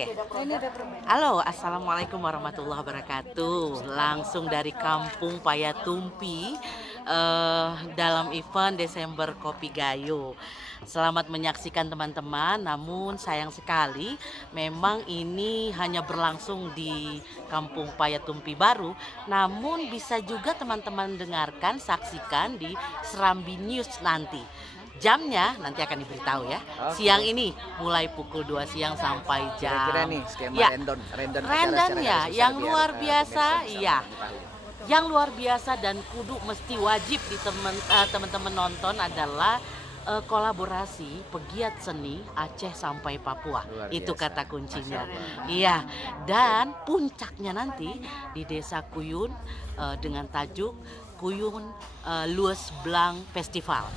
Oke. Halo, assalamualaikum warahmatullahi wabarakatuh. Langsung dari Kampung Payatumpi dalam event Desember Kopi Gayo. Selamat menyaksikan teman-teman. Namun sayang sekali, memang ini hanya berlangsung di Kampung Payatumpi baru. Namun bisa juga teman-teman dengarkan, saksikan di Serambi News nanti. Jamnya nanti akan diberitahu ya. Oke. Siang ini mulai pukul 2 siang sampai jam. Kira-kira nih skema Ya, random ya, yang luar biasa, iya. Tahu. Yang luar biasa dan kudu mesti wajib di teman-teman nonton adalah kolaborasi pegiat seni Aceh sampai Papua. Luar Itu biasa. kata kuncinya. Masya Allah. Iya, dan puncaknya nanti di Desa Kuyun dengan tajuk Kuyun Lues Blang Festival.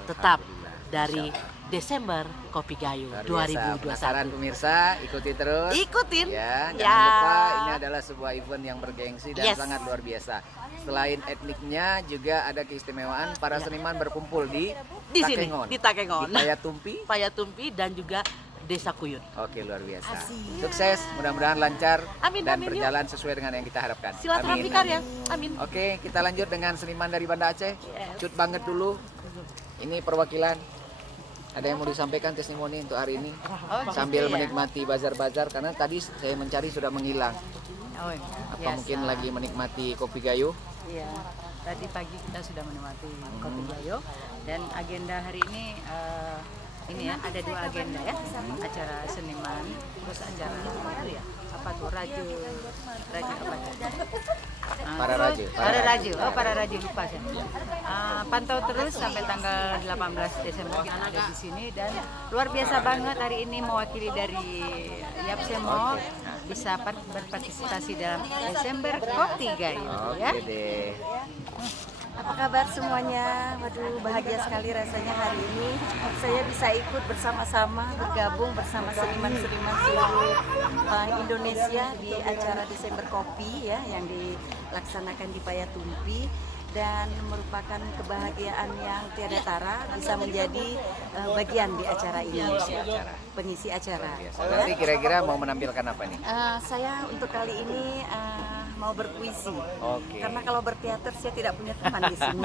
Tetap Alhamdulillah. dari Masya Allah. Desember Kopi Gayo Luar biasa. 2021. Penasaran pemirsa, ikuti terus. Ikutin. Ya, Ya. jangan lupa ini adalah sebuah event yang bergengsi dan Yes. sangat luar biasa. Selain etniknya juga ada keistimewaan para seniman berkumpul di Sini, Takengon. di Takengon. Di Payatumpi. Payatumpi dan juga Desa Kuyun. Oke, luar biasa. Asik. Sukses, mudah-mudahan lancar Amin, dan amin, berjalan sesuai dengan yang kita harapkan. Silaturahmi Amin. karya. Amin. Oke, kita lanjut dengan seniman dari Banda Aceh. Yes. Cut banget dulu. Ini perwakilan. Ada yang mau disampaikan testimoni untuk hari ini? Sambil menikmati bazar-bazar karena tadi saya mencari sudah menghilang. Oh, Apa mungkin lagi menikmati kopi gayo? Iya, tadi pagi kita sudah menikmati kopi gayo dan agenda hari ini ya ada 2 agenda ya, acara seniman terus acara itu ya apa tuh raju apa Para raju. para raju lupa saya. Pantau terus sampai tanggal 18 Desember kita ada di sini dan luar biasa banget hari ini mewakili dari Yapsemo bisa berpartisipasi dalam Desember Kopi Gayo ya. Oke deh. Apa kabar semuanya? Waduh, bahagia sekali rasanya hari ini saya bisa ikut bersama-sama bergabung bersama seniman-seniman seluruh Indonesia di acara Desember Kopi ya yang dilaksanakan di Payatumpi dan merupakan kebahagiaan yang tiada tara bisa menjadi bagian di acara ini, pengisi acara. Nanti kira-kira mau menampilkan apa nih? Saya untuk kali ini mau berpuisi. Oke. Karena kalau berteater saya tidak punya teman di sini.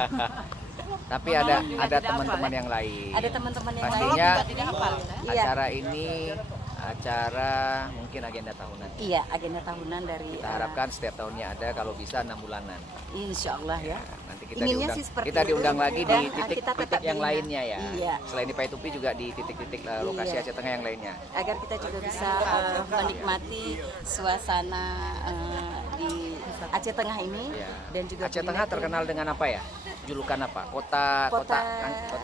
Tapi ada teman-teman yang lain. Ada teman-teman yang Pastinya lain. acara ini acara mungkin agenda tahunan. Iya, agenda tahunan dari Kita harapkan setiap tahunnya ada, kalau bisa 6 bulanan. Insya Allah ya. Nanti kita Inginnya diundang, sih seperti kita itu. diundang lagi Dan di kita titik-titik tetap yang diundang. lainnya ya. Iya. Selain di Payatumpi juga di titik-titik lokasi Iya. Aceh Tengah yang lainnya. Agar kita juga bisa menikmati suasana di Aceh Tengah ini Ya. dan juga Aceh Tengah terkenal dengan apa ya? Julukan apa? Kota kota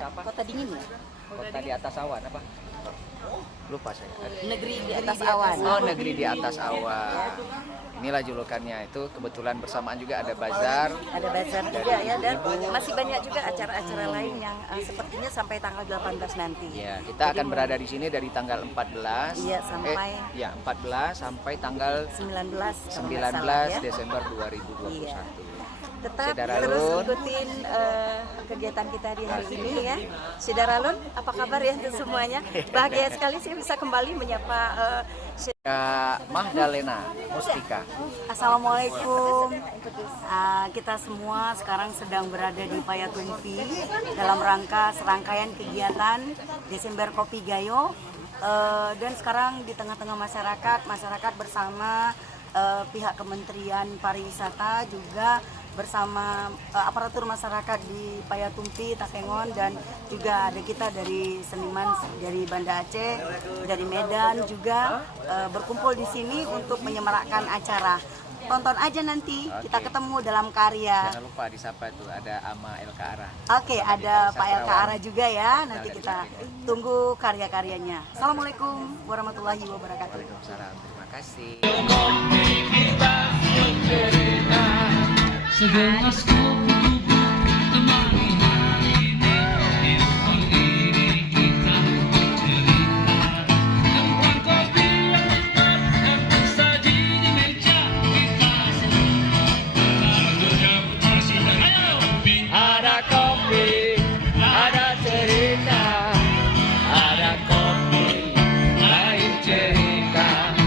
apa? kota dingin ya? Kota di atas awan apa? Lupa saya. Negeri di atas awan. Oh, negeri di atas awan. Inilah julukannya. Itu kebetulan bersamaan juga ada bazar. Ada bazar juga ya dan masih banyak juga acara-acara lain yang sepertinya sampai tanggal 18 nanti. Ya, kita akan berada di sini dari tanggal 14. Iya, sampai 14 sampai tanggal 19 kalau nggak 19 salah, ya. Desember 2021. Iya. Tetap Syederalun. terus ikutin kegiatan kita di hari ini ya. Syederalun, apa kabar ya untuk semuanya? Bahagia sekali saya bisa kembali menyapa Kak Magdalena Mustika. Assalamualaikum. Kita semua sekarang sedang berada di Payatumpi dalam rangka serangkaian kegiatan Desember Kopi Gayo. Dan sekarang di tengah-tengah masyarakat bersama pihak Kementerian Pariwisata juga bersama aparatur masyarakat di Payatumpi, Takengon dan juga ada kita dari seniman dari Banda Aceh, dari Medan juga berkumpul di sini untuk menyemarakkan acara. Tonton aja nanti, kita ketemu dalam karya. Jangan lupa disapa itu ada Ama El Kaara. Oke, ada Pak El Kaara juga ya. Nanti kita tunggu karya-karyanya. Assalamualaikum warahmatullahi wabarakatuh. Waalaikumsalam. Terima kasih. Segelas kopi tubuh temani hari ini. Di ruang ini kita bercerita tentang kopi yang hangat dan tersaji di meja kita semua. Lagunya putar sinar, ayo! Ada kopi, ada cerita, ada kopi, lain cerita.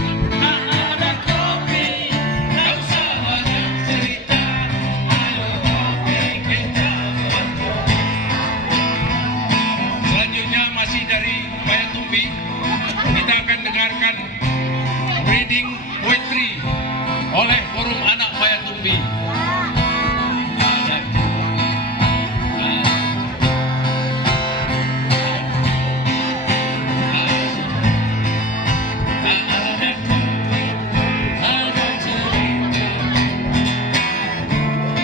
reading poetry oleh Forum Anak Payatumbi.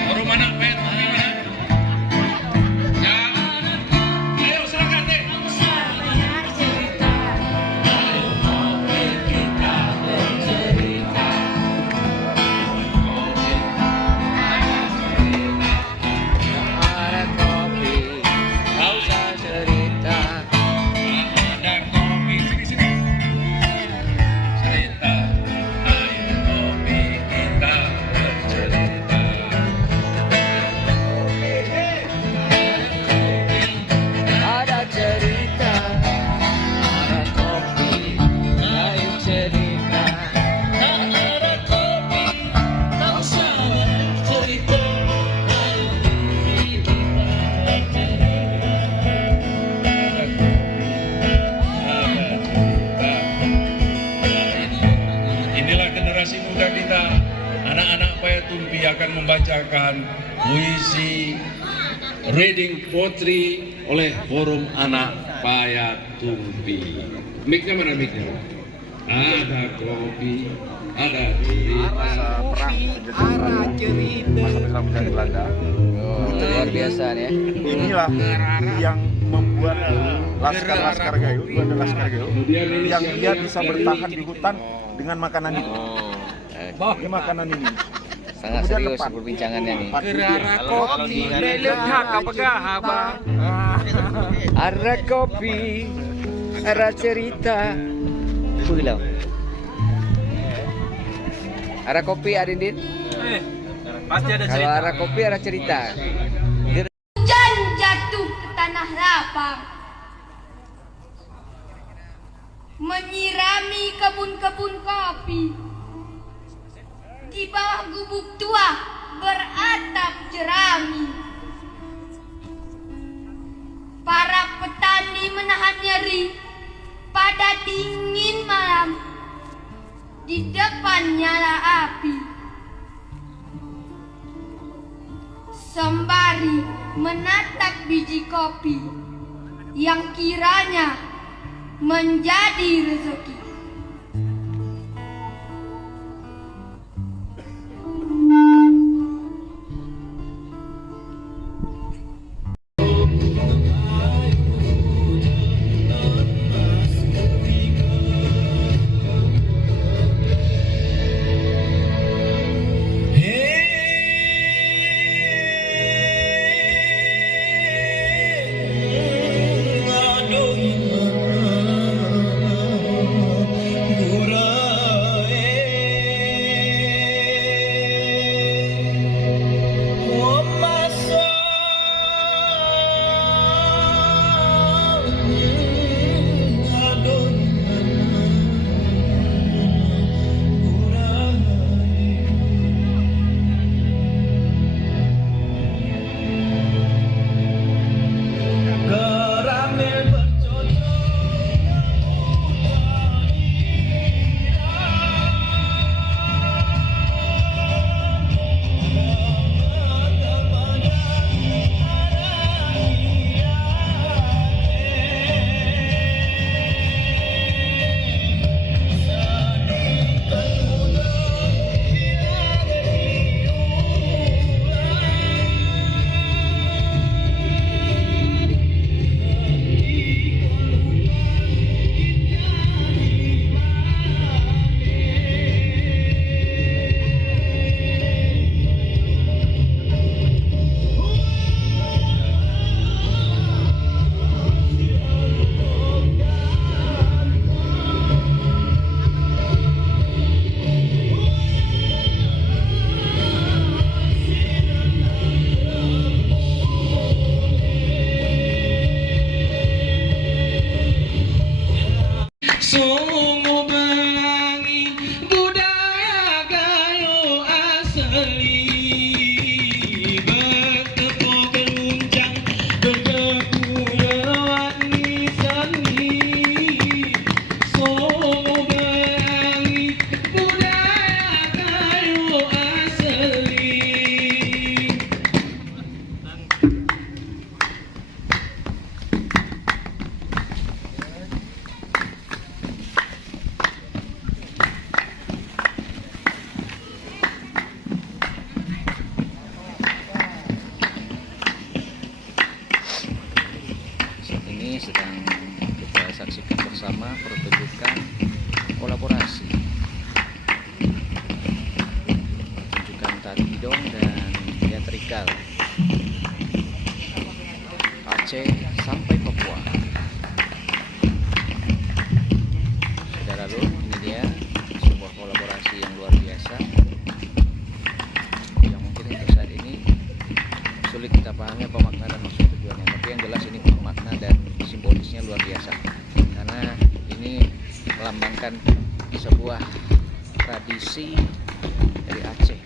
Forum Anak Payatumbi mana? Ya. Ayo silakan deh. Ada kopi, kau usah cerita. Ada kopi, sini. Cerita, ayo kopi kita bercerita. Ada cerita, ada kopi, ayo cerita. Ada kopi, tak usah cerita. Inilah generasi muda kita. Anak-anak Payatumbi akan membacakan puisi reading poetry oleh Forum Anak Payatumbi. Mic-nya mana mic-nya? Ada kopi, ada cerita. Luar biasa nih ya. Inilah yang membuat Laskar Gayo itu adalah Laskar Gayo yang dia bisa bertahan di hutan dengan makanan ini. Ini makanan ini. Sangat serius perbincangannya nih. Ada kopi, ada cerita. Pulau. Ada kopi, Adindin. Pasti ada Kalau ada kopi, ada cerita. Hujan jatuh ke tanah lapang, menyirami kebun-kebun kopi. Di bawah gubuk tua beratap jerami, para petani menahan nyeri pada dingin malam di depan nyala api, sembari menatap biji kopi yang kiranya menjadi rezeki. vertikal Aceh sampai Papua. Saudara Lur, ini dia sebuah kolaborasi yang luar biasa yang mungkin untuk saat ini sulit kita pahami apa makna dan maksud tujuannya, tapi yang jelas ini makna dan simbolisnya luar biasa karena ini melambangkan sebuah tradisi dari Aceh,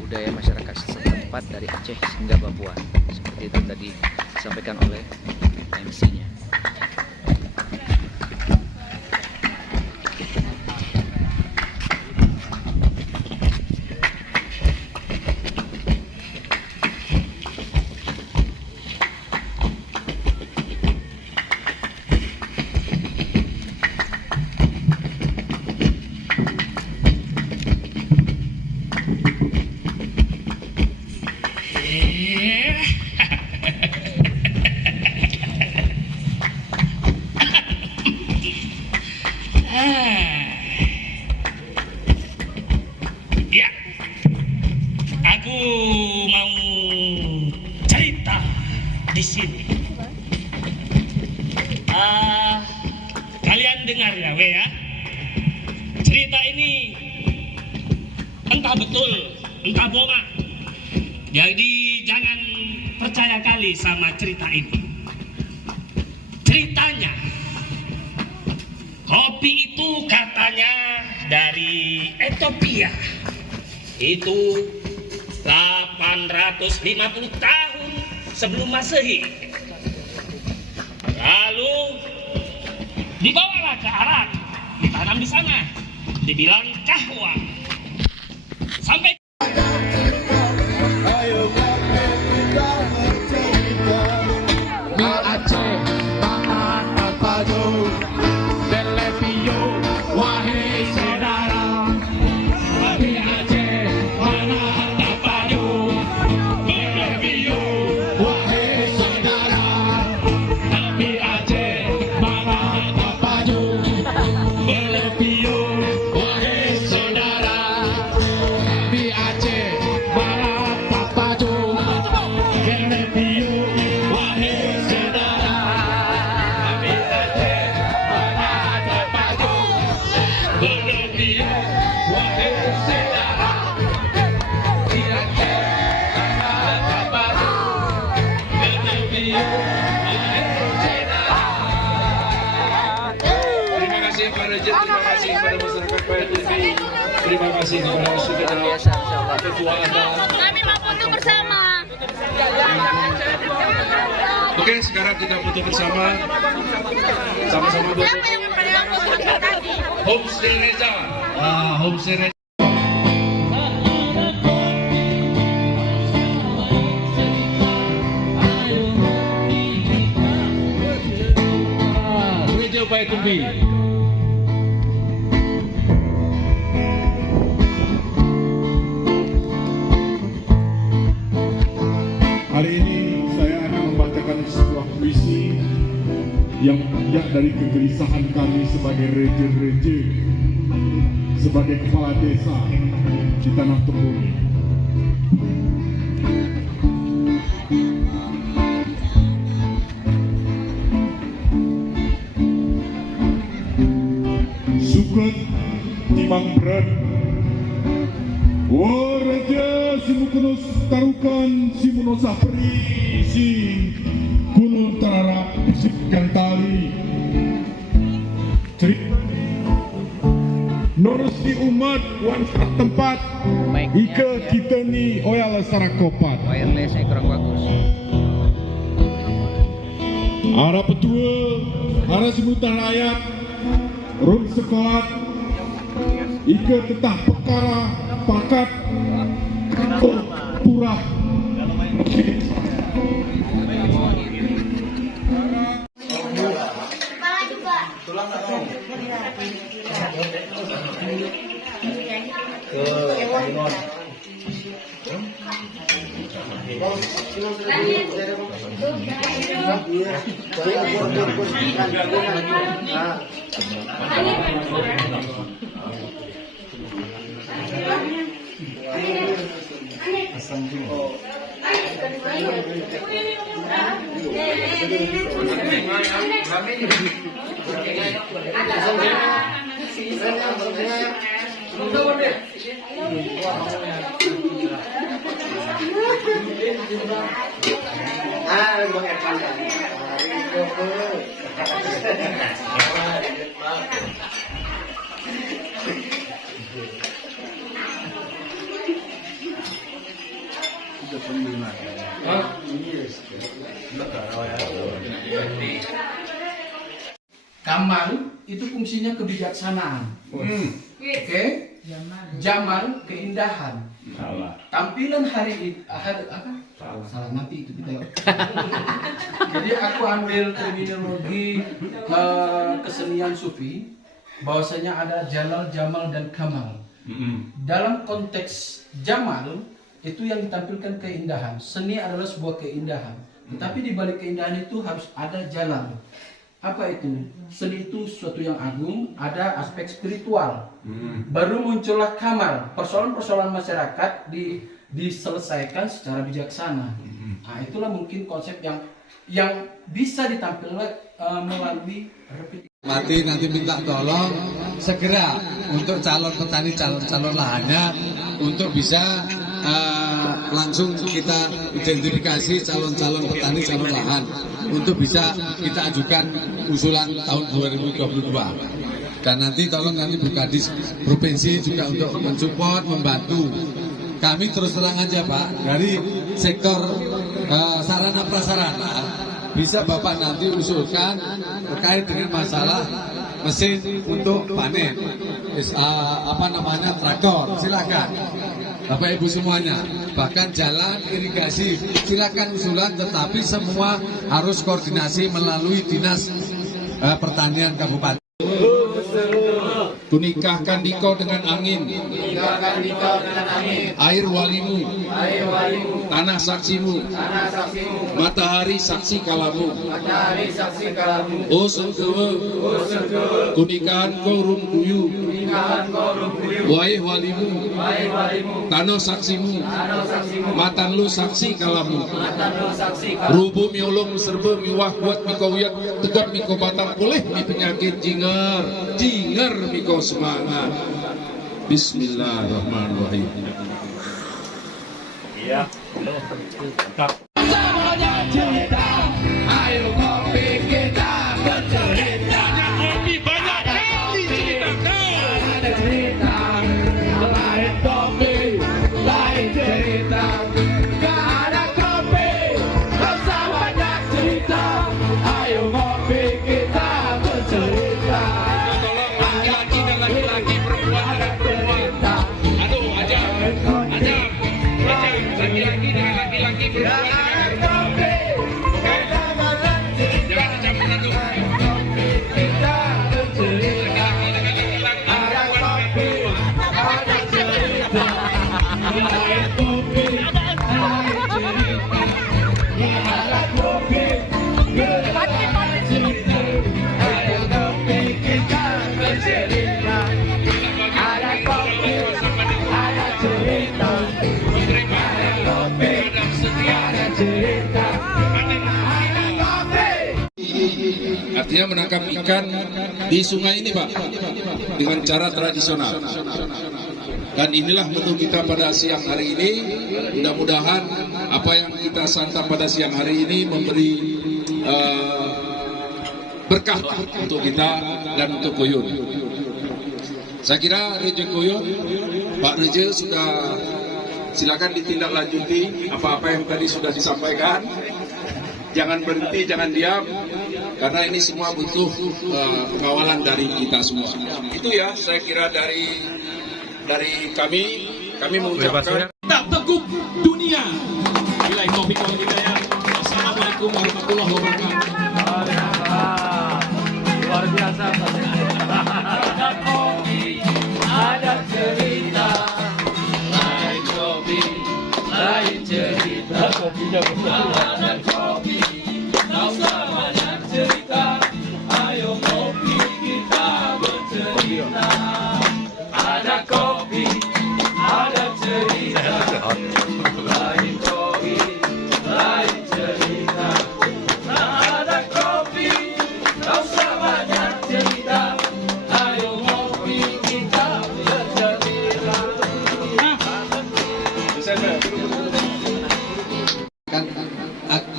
budaya masyarakat setempat dari Aceh hingga Papua, seperti itu tadi disampaikan oleh MC-nya. Ya, aku mau cerita di sini. Kalian dengar ya, cerita ini entah betul, entah bohong. Jadi jangan percaya kali sama cerita ini. Ceritanya, kopi itu katanya dari Ethiopia. Itu 850 tahun sebelum Masehi. Lalu dibawalah ke Arab, ditanam di sana, dibilang kahwa. Sampai terima kasih kepada masyarakat Payatumi, terima kasih kepada saudara ketua Anda. Kami mau foto bersama. Oke, sekarang kita foto bersama, sama-sama foto. Siapa yang memperlihatkan foto tadi? Homestay Reza, Homestay Reza. Gereja Payatumi. Hari ini saya akan membacakan sebuah puisi yang tidak dari kegelisahan kami sebagai reje-reje, sebagai kepala desa di Tanah Tembuni. Suket timang berat, o reje simukunus tarukan simunosah perisi gunung terarap sikkan tali cerita norus di umat wan tempat ike kita ni oyal sarakopat Wireless-nya kurang bagus. arah petua arah sebutan rakyat rum sekolah ike tetah perkara pakat purah Kepala juga. Kamal itu fungsinya kebijaksanaan. Oke? Jamal keindahan. Tampilan hari ini salah nanti itu kita. Jadi aku ambil terminologi kesenian sufi bahwasanya ada jalal, jamal dan kamal. Dalam konteks jamal itu yang ditampilkan keindahan. Seni adalah sebuah keindahan. Tetapi di balik keindahan itu harus ada jalal. Apa itu? Seni itu sesuatu yang agung, ada aspek spiritual. Baru muncullah kamal. Persoalan-persoalan masyarakat diselesaikan secara bijaksana. Nah, itulah mungkin konsep yang bisa ditampilkan melalui repetisi. Mati nanti minta tolong segera untuk calon petani, calon lahannya untuk bisa langsung kita identifikasi calon petani, calon lahan untuk bisa kita ajukan usulan tahun 2022. Dan nanti tolong nanti Bu Kadis Provinsi juga untuk mensupport, membantu. Kami terus terang aja Pak, dari sektor sarana prasarana bisa Bapak nanti usulkan terkait dengan masalah mesin untuk panen, traktor, silakan Bapak Ibu semuanya. Bahkan jalan irigasi silakan usulan, tetapi semua harus koordinasi melalui Dinas Pertanian Kabupaten. Kunikahkan dikau dengan angin, air walimu, tanah saksimu, matahari saksi kalamu. Oh sengkewe, kunikahan kau rum kuyu, wae walimu, tanah saksimu, matan lu saksi kalamu. Rubu miolong serba miwah buat mikau wiat tegap mikau batang boleh mi penyakit jinger mikau semangat. Bismillahirrahmanirrahim. Iya. Semuanya cerita, ayo ngopi kita bercerita. Ngopi banyak kali ceritakan. Ada cerita, lain kopi, lain cerita. Gak ada kopi, gak usah banyak cerita. Ayo ngopi kita bercerita. Laki-laki dan laki-laki, perempuan dan perempuan. Aduh, aja, laki-laki dengan laki-laki, perempuan dengan perempuan. Jangan dicampur aduk. Kita bercerita, ada kopi, ada cerita. Ada kopi, ada cerita. Ada kopi, ada cerita. Ada kopi, kita bercerita. Ada kopi, ada cerita. Ada kopi, ada cerita. Artinya menangkap ikan di sungai ini Pak dengan cara tradisional. Dan inilah menu kita pada siang hari ini. Mudah-mudahan apa yang kita santap pada siang hari ini memberi berkah untuk kita dan untuk Koyun. Saya kira Reje Koyun, Pak Reje sudah silakan ditindaklanjuti apa-apa yang tadi sudah disampaikan. Jangan berhenti, jangan diam, karena ini semua butuh pengawalan dari kita semua. Itu ya, saya kira dari kami mengucapkan tak teguk dunia. Bilahi taufiq wal hidayah. Assalamualaikum warahmatullahi wabarakatuh. Luar biasa. Ada kopi, ada cerita, lain kopi, lain cerita. Ada kopi, tak usah banyak cerita. Ayo kopi kita bercerita. Ada kopi, ada cerita. Lain kopi, lain cerita.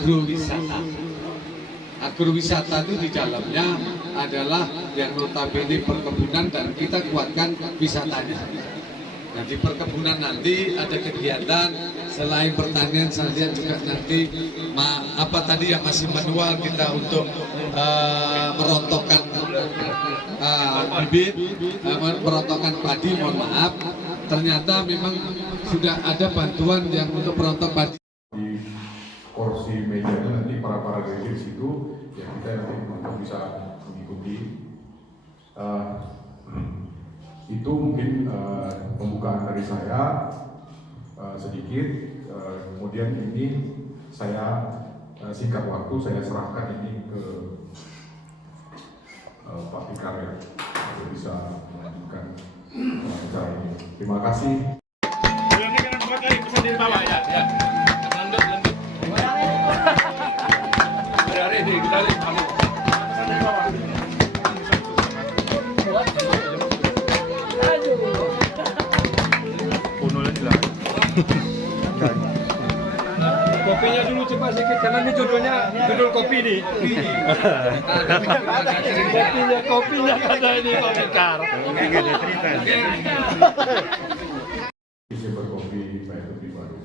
agrowisata. Agrowisata itu di dalamnya adalah yang notabene perkebunan dan kita kuatkan wisatanya. Nah, di perkebunan nanti ada kegiatan selain pertanian, saya lihat juga nanti apa tadi yang masih manual kita untuk merontokkan bibit, merontokkan padi. Mohon maaf, ternyata memang sudah ada bantuan yang untuk merontok padi. Kursi mejanya nanti para DJ di situ ya kita nanti untuk bisa mengikuti itu mungkin pembukaan dari saya sedikit kemudian ini saya singkat waktu saya serahkan ini ke Pak Fikar ya untuk bisa melanjutkan acara ini. Terima kasih. Kopinya dulu cepat sedikit karena ini judul kopi nih. kopinya kata ini kopi kar. Desember Kopi Payatun Baru.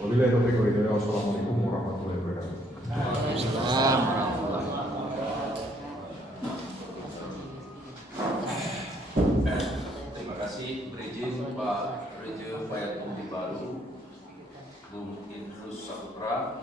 Wabillahi taufiq wal hidayah. Wassalamualaikum warahmatullahi wabarakatuh. Terima kasih berizin Pak Reje Payatun Baru, Bung Idrus Saputra.